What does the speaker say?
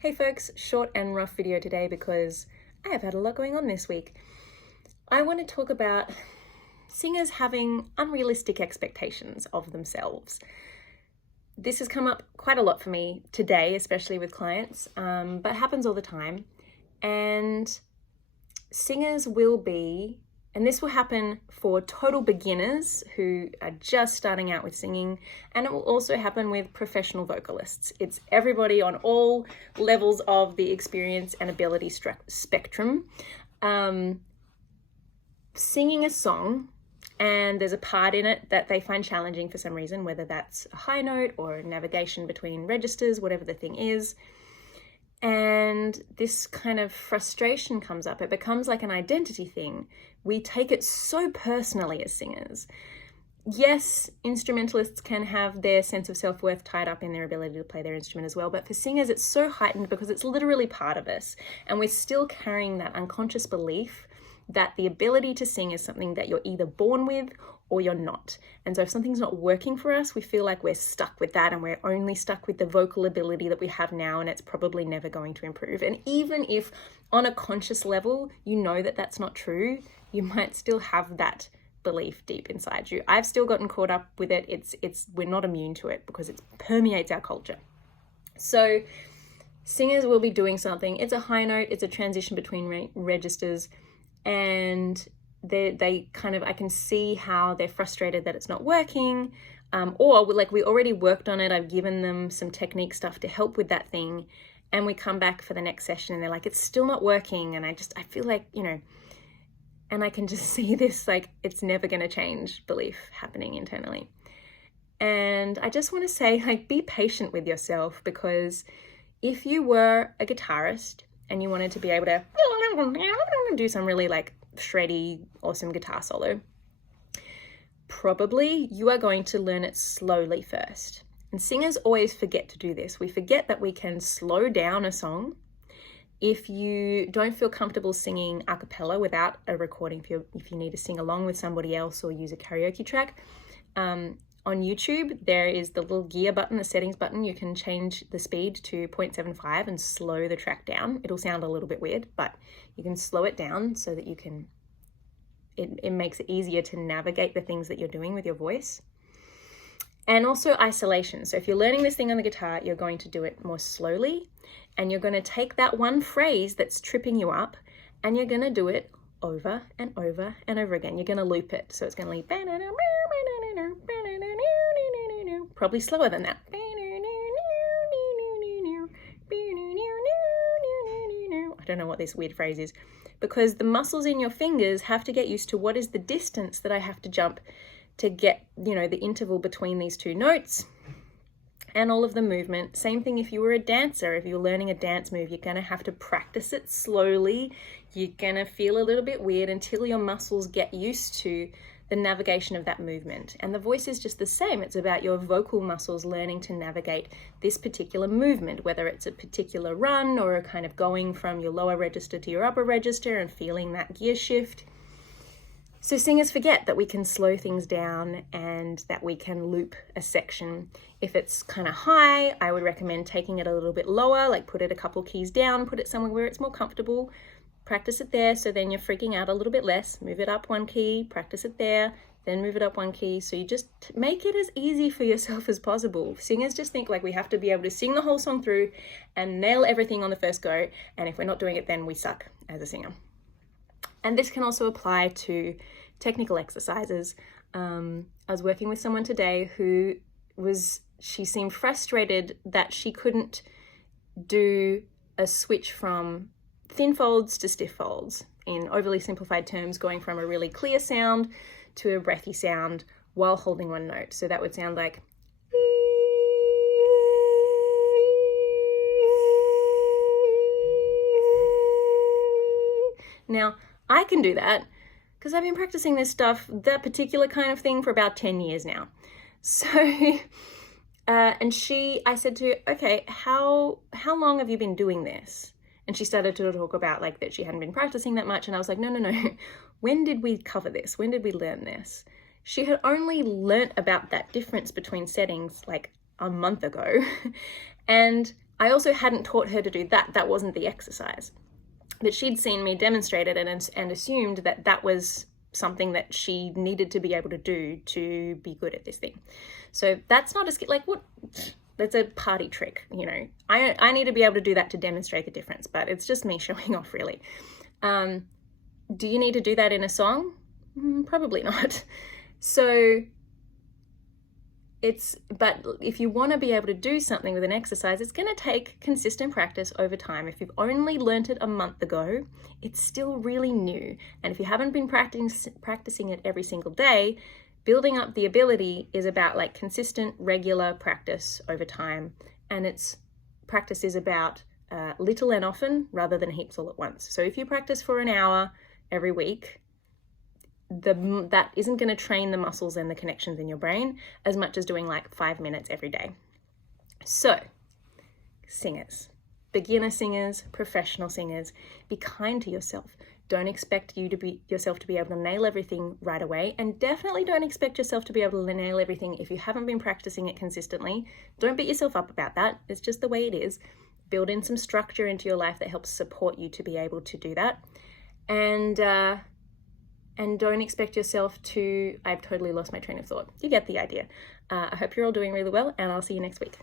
Hey folks, short and rough video today because I have had a lot going on this week. I want to talk about singers having unrealistic expectations of themselves. This has come up quite a lot for me today, especially with clients, but it happens all the time. And singers will be, and this will happen for total beginners who are just starting out with singing, and it will also happen with professional vocalists. It's everybody on all levels of the experience and ability spectrum. Singing a song, and there's a part in it that they find challenging for some reason, whether that's a high note or navigation between registers, whatever the thing is. And this kind of frustration comes up. It becomes like an identity thing. We take it so personally as singers. Yes, instrumentalists can have their sense of self-worth tied up in their ability to play their instrument as well, but for singers it's so heightened because it's literally part of us, and we're still carrying that unconscious belief that the ability to sing is something that you're either born with or you're not. And so if something's not working for us, we feel like we're stuck with that, and we're only stuck with the vocal ability that we have now, and it's probably never going to improve. And even if on a conscious level you know that that's not true, you might still have that belief deep inside you. I've still gotten caught up with it. We're not immune to it because it permeates our culture. So singers will be doing something. It's a high note, it's a transition between registers, and they kind of, I can see how they're frustrated that it's not working, or like we already worked on it. I've given them some technique stuff to help with that thing, and we come back for the next session and they're like, it's still not working. And I feel like, and I can just see this, like, it's never going to change belief happening internally. And I just want to say, like, be patient with yourself, because if you were a guitarist and you wanted to be able to do some really like shreddy, awesome guitar solo, probably you are going to learn it slowly first. And singers always forget to do this. We forget that we can slow down a song. If you don't feel comfortable singing a cappella without a recording, if you need to sing along with somebody else or use a karaoke track, on YouTube, there is the little gear button, the settings button. You can change the speed to 0.75 and slow the track down. It'll sound a little bit weird, but you can slow it down so that you can, it makes it easier to navigate the things that you're doing with your voice. And also isolation. So if you're learning this thing on the guitar, you're going to do it more slowly, and you're going to take that one phrase that's tripping you up, and you're going to do it over and over and over again. You're going to loop it. So it's going to lead probably slower than that. I don't know what this weird phrase is, because the muscles in your fingers have to get used to what is the distance that I have to jump to get, the interval between these two notes and all of the movement. Same thing if you were a dancer. If you're learning a dance move, you're going to have to practice it slowly. You're going to feel a little bit weird until your muscles get used to the navigation of that movement. And the voice is just the same. It's about your vocal muscles learning to navigate this particular movement, whether it's a particular run or a kind of going from your lower register to your upper register and feeling that gear shift. So singers forget that we can slow things down and that we can loop a section. If it's kind of high, I would recommend taking it a little bit lower, like put it a couple keys down, put it somewhere where it's more comfortable. Practice it there, so then you're freaking out a little bit less. Move it up one key, practice it there, then move it up one key. So you just make it as easy for yourself as possible. Singers just think like we have to be able to sing the whole song through and nail everything on the first go. And if we're not doing it, then we suck as a singer. And this can also apply to technical exercises. I was working with someone today who she seemed frustrated that she couldn't do a switch from thin folds to stiff folds, in overly simplified terms, going from a really clear sound to a breathy sound while holding one note. So that would sound like, now I can do that because I've been practicing this stuff, that particular kind of thing, for about 10 years now. So and I said to her, okay, how long have you been doing this? And she started to talk about like that she hadn't been practicing that much. And I was like, no. When did we cover this? When did we learn this? She had only learnt about that difference between settings like a month ago. And I also hadn't taught her to do that. That wasn't the exercise. But she'd seen me demonstrate it and assumed that that was something that she needed to be able to do to be good at this thing. So that's not a skill. Like, what? That's a party trick, you know. I need to be able to do that to demonstrate the difference, but it's just me showing off, really. Do you need to do that in a song? Probably not. So but if you want to be able to do something with an exercise, it's going to take consistent practice over time. If you've only learnt it a month ago, it's still really new. And if you haven't been practicing it every single day, building up the ability is about like consistent, regular practice over time. And practice is about little and often rather than heaps all at once. So if you practice for an hour every week, that isn't going to train the muscles and the connections in your brain as much as doing like 5 minutes every day. So, singers, beginner singers, professional singers, be kind to yourself. Don't expect yourself to be able to nail everything right away, and definitely don't expect yourself to be able to nail everything if you haven't been practicing it consistently. Don't beat yourself up about that. It's just the way it is. Build in some structure into your life that helps support you to be able to do that. And don't expect yourself to, I've totally lost my train of thought. You get the idea. I hope you're all doing really well, and I'll see you next week.